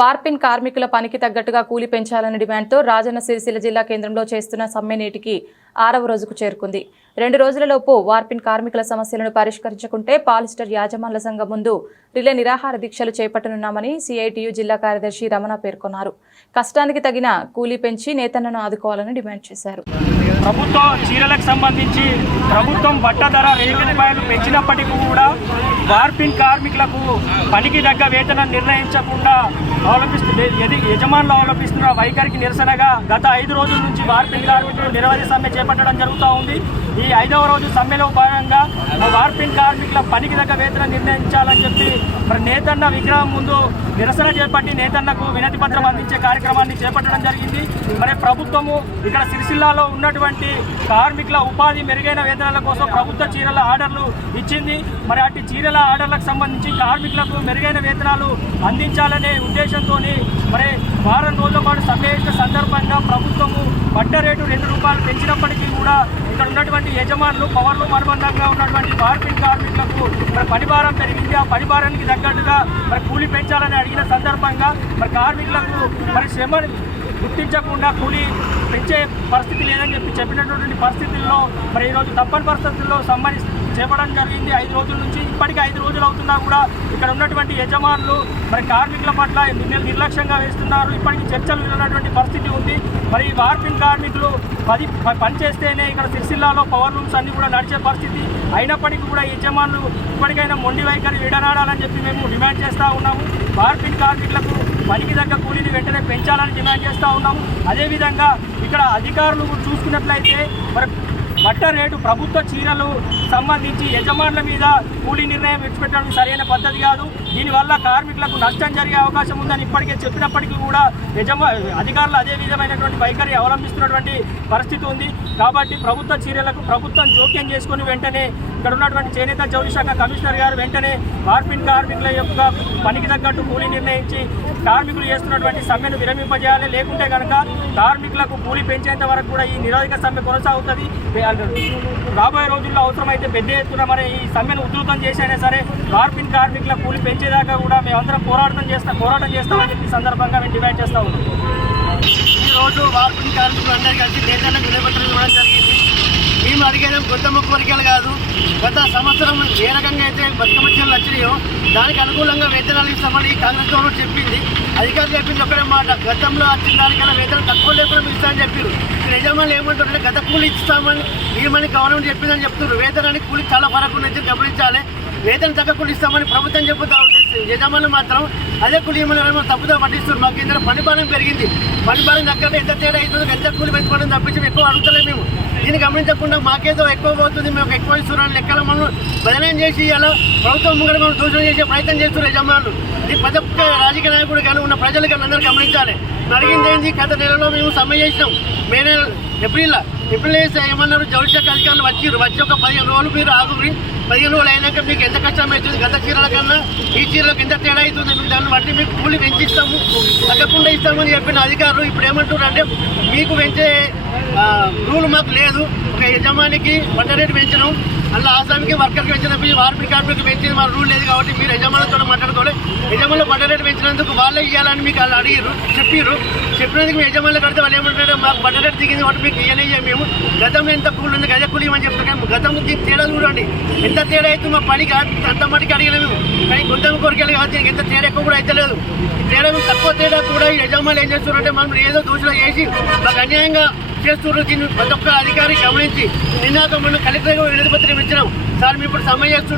వార్పిన్ కార్మికుల పనికి తగ్గట్టుగా కూలి పెంచాలనే డిమాండ్తో రాజన్న సిరిసిల్ల జిల్లా కేంద్రంలో చేస్తున్న సమ్మె నేటికి 6వ రోజుకు చేరుకుంది. 2 రోజులలోపు వార్పిన్ కార్మికుల సమస్యలను పరిష్కరించకుంటే పాలిస్టర్ యాజమాన్ల సంఘం ముందు రిలే నిరాహార దీక్షలు చేపట్టనున్నామని సిఐటియు జిల్లా కార్యదర్శి రమణ పేర్కొన్నారు. కష్టానికి తగిన కూలీ పెంచి నేతన్నను ఆదుకోవాలని డిమాండ్ చేశారు. ప్రభుత్వ చీరలకు సంబంధించి ప్రభుత్వం బట్ట ధర రూపాయలు పెంచినప్పటికీ కూడా వార్పిన్ కార్మికులకు పనికి తగ్గ వేతనం నిర్ణయించకుండా యజమానులు అవలంబిస్తున్న వైఖరికి నిరసనగా గత 5 రోజుల నుంచి వార్పిన్ కార్మికులు నిరవధి సమ్మె చేపట్టడం జరుగుతూ ఉంది. ఈ 5వ రోజు సమ్మెలో భాగంగా వార్పిన్ కార్మికుల పనికి తగ్గ వేతనం నిర్ణయించాలని చెప్పి మరి నేతన్న విగ్రహం ముందు నిరసన చేపట్టి నేతన్నకు వినతి పత్రం అందించే కార్యక్రమాన్ని చేపట్టడం జరిగింది. మరి ప్రభుత్వము ఇక్కడ సిరిసిల్లాలో ఉన్నటువంటి కార్మికుల ఉపాధి మెరుగైన వేతనాల కోసం ప్రభుత్వ చీరల ఆర్డర్లు ఇచ్చింది. మరి అటు చీరల ఆర్డర్లకు సంబంధించి కార్మికులకు మెరుగైన వేతనాలు అందించాలనే ఉద్దేశంతో మరి వారం రోజుల పాటు సమ్మె సందర్భంగా ప్రభుత్వము బట్ట రేటు ₹2 పెంచినప్పటికీ కూడా ఇక్కడ ఉన్నటువంటి యజమానులు పవర్లో అనుబంధంగా ఉన్నటువంటి వార్పిన్ కార్మికులకు మరి పనిభారం పెరిగింది. ఆ పనిభారానికి తగ్గట్టుగా మరి కూలీ పెంచాలని అడిగిన సందర్భంగా మరి కార్మికులకు మరి శ్రమ గుర్తించకుండా కూలీ పెంచే పరిస్థితి లేదని చెప్పినటువంటి పరిస్థితుల్లో మరి ఈరోజు తప్పని పరిస్థితుల్లో సమ్మె చేపట్టడం జరిగింది. 5 రోజుల నుంచి ఇప్పటికీ 5 రోజులు అవుతున్నా కూడా ఇక్కడ ఉన్నటువంటి యజమానులు మరి కార్మికుల పట్ల నిర్లక్ష్యంగా వేస్తున్నారు. ఇప్పటికీ చర్చలు వెళ్ళినటువంటి పరిస్థితి ఉంది. మరి వార్పిన్ కార్మికులు పని చేస్తేనే ఇక్కడ సిరిసిల్లాలో పవర్ రూమ్స్ అన్ని కూడా నడిచే పరిస్థితి అయినప్పటికీ కూడా యజమానులు ఇప్పటికైనా మొండి వైఖరి విడనాడాలని చెప్పి మేము డిమాండ్ చేస్తూ ఉన్నాము. వార్పిన్ కార్మికులకు పనికి తగ్గ కూలీని వెంటనే పెంచాలని డిమాండ్ చేస్తూ ఉన్నాము. అదేవిధంగా ఇక్కడ అధికారులు చూసుకున్నట్లయితే మరి బట్ట రేటు ప్రభుత్వ చీరలు సంబంధించి యజమానుల మీద కూలీ నిర్ణయం విడిచిపెట్టడం సరైన పద్ధతి కాదు. దీనివల్ల కార్మికులకు నష్టం జరిగే అవకాశం ఉందని ఇప్పటికే చెప్పినప్పటికీ కూడా అధికారులు అదే విధమైనటువంటి వైఖరి అవలంబిస్తున్నటువంటి పరిస్థితి ఉంది. కాబట్టి ప్రభుత్వ చీరలకు ప్రభుత్వం జోక్యం చేసుకుని వెంటనే ఇక్కడ ఉన్నటువంటి చేనేత జౌళి శాఖ కమిషనర్ గారు వెంటనే వార్పిన్ కార్మికుల యొక్క పనికి తగ్గట్టు కూలీ నిర్ణయించి కార్మికులు చేస్తున్నటువంటి సమ్మెను విరమింపజేయాలి. లేకుంటే కనుక కార్మికులకు కూలీ పెంచేంత వరకు కూడా ఈ నిరోధక సమ్మె కొనసాగుతుంది. రాబోయే రోజుల్లో అవసరమైతే పెద్ద ఎత్తున మరి ఈ సమ్మెను ఉధృతం చేసైనా సరే వార్పిన్ కార్మికుల కూలీ పెంచేదాకా కూడా మేమందరం పోరాటం చేస్తామని చెప్పి సందర్భంగా మేము డిమాండ్ చేస్తూ ఉన్నాం. ఈరోజు వార్పిన్ కార్మికులు అందరూ కలిసి నేతలకు వినపత్రం ఇవ్వడం జరిగింది. మేము అడిగేది కొత్త మొక్క వర్గాలు కాదు. గత సంవత్సరం ఏ రకంగా అయితే బతుకమ్మ చీరలు వచ్చినాయో దానికి అనుకూలంగా వేతనాలు ఇస్తామని కాంగ్రెస్ గవర్నమెంట్ చెప్పింది. అధికారులు చెప్పింది ఒక్కడే మాట, గతంలో వచ్చిన దానికన్నా వేతనం తక్కువ లేకుండా ఇస్తామని చెప్పారు. యజమానులు ఏమంటారంటే గత కూలి ఇస్తామని ఏమని గవర్నమెంట్ చెప్పిందని చెప్తున్నారు. వేతనానికి కూలి చాలా ఫరక్ ఉన్నది గమనించాలి. వేతనం తగ్గకుండా ఇస్తామని ప్రభుత్వం చెబుతూ ఉంటే యజమానులు మాత్రం అదే కూలి ఏమన్నా తప్పుదో పట్టిస్తున్నారు. మాకు ఇందులో పనిభారం పెరిగింది. పనిభారం తగ్గట్టు ఎంత తేడా అవుతుందో ఎంత కూలి పెంచుకోవడం తప్పించి ఎక్కువ అడుగుతలేము. మేము దీన్ని గమనించకుండా మాకేదో ఎక్కువ పోతుంది, మేము ఎక్కువ ఇస్తున్నాం లెక్కల మనం బదనం చేసి అలా ప్రభుత్వం ముంగడ మనం దూషణ చేసే ప్రయత్నం చేస్తున్నారు యజమానులు. ఈ ప్రతి ఒక్క రాజకీయ నాయకుడు కానీ ఉన్న ప్రజలు కానీ అందరూ గమనించాలి. అడిగింది ఏంటి, గత నెలలో మేము సమ్మె చేసినాం. మే నెల ఏప్రిల్ వేస్తే ఏమన్నారు, జౌళి శాఖ అధికారులు వచ్చి ఒక 15 రోజులు మీరు ఆగురి, 15 రోజులు అయినాక మీకు ఎంత కష్టం అవుతుంది, గత చీరల కన్నా ఈ చీరలకు ఎంత తేడా అవుతుంది, మీకు దాన్ని బట్టి మీకు కూలి పెంచిస్తాము తగ్గకుండా ఇస్తామని చెప్పిన అధికారులు ఇప్పుడు ఏమంటున్నారు అంటే మీకు పెంచే రూల్ మాకు లేదు. ఒక యజమానికి బట్ట రేటు పెంచడం, అలా ఆసామికి వర్కర్కి పెంచినప్పుడు వార్పిన్ కార్మికులకు పెంచింది మన రూల్ లేదు. కాబట్టి మీరు యజమానులతో మాట్లాడుకోవాలి. యజమానులు బట్ట రేటు పెంచినందుకు వాళ్ళే ఇవ్వాలని మీకు వాళ్ళు అడిగారు, చెప్పినందుకు మీ యజమానులు కడితే వాళ్ళు ఏమంటారు, మాకు బట్ట రేటు దిగింది కాబట్టి మీకు ఇవ్వలేయే మేము గతంలో ఎంత కూలి ఉంది గజ కూలి అని చెప్తాం. కానీ గతంలో తేడా చూడండి, ఎంత తేడా అయితే మా పనికి అంత మటుకు అడిగలేము. కానీ గుంతమ్మ కోరికలు కాబట్టి ఎంత తేడా ఎక్కువ కూడా అయితే లేదు. తేడా తక్కువ తేడా కూడా యజమానులు ఏం చేస్తున్నారంటే మనం ఏదో దోషులు చేసి మాకు అన్యాయంగా చేస్తున్నారు. దీన్ని ప్రతి ఒక్క అధికారి గమనించి నిన్నాక మనం కలెక్టర్గా వినతి పత్రం ఇచ్చినాం. సార్ మేము ఇప్పుడు సమ్మె చేస్తున్నాం,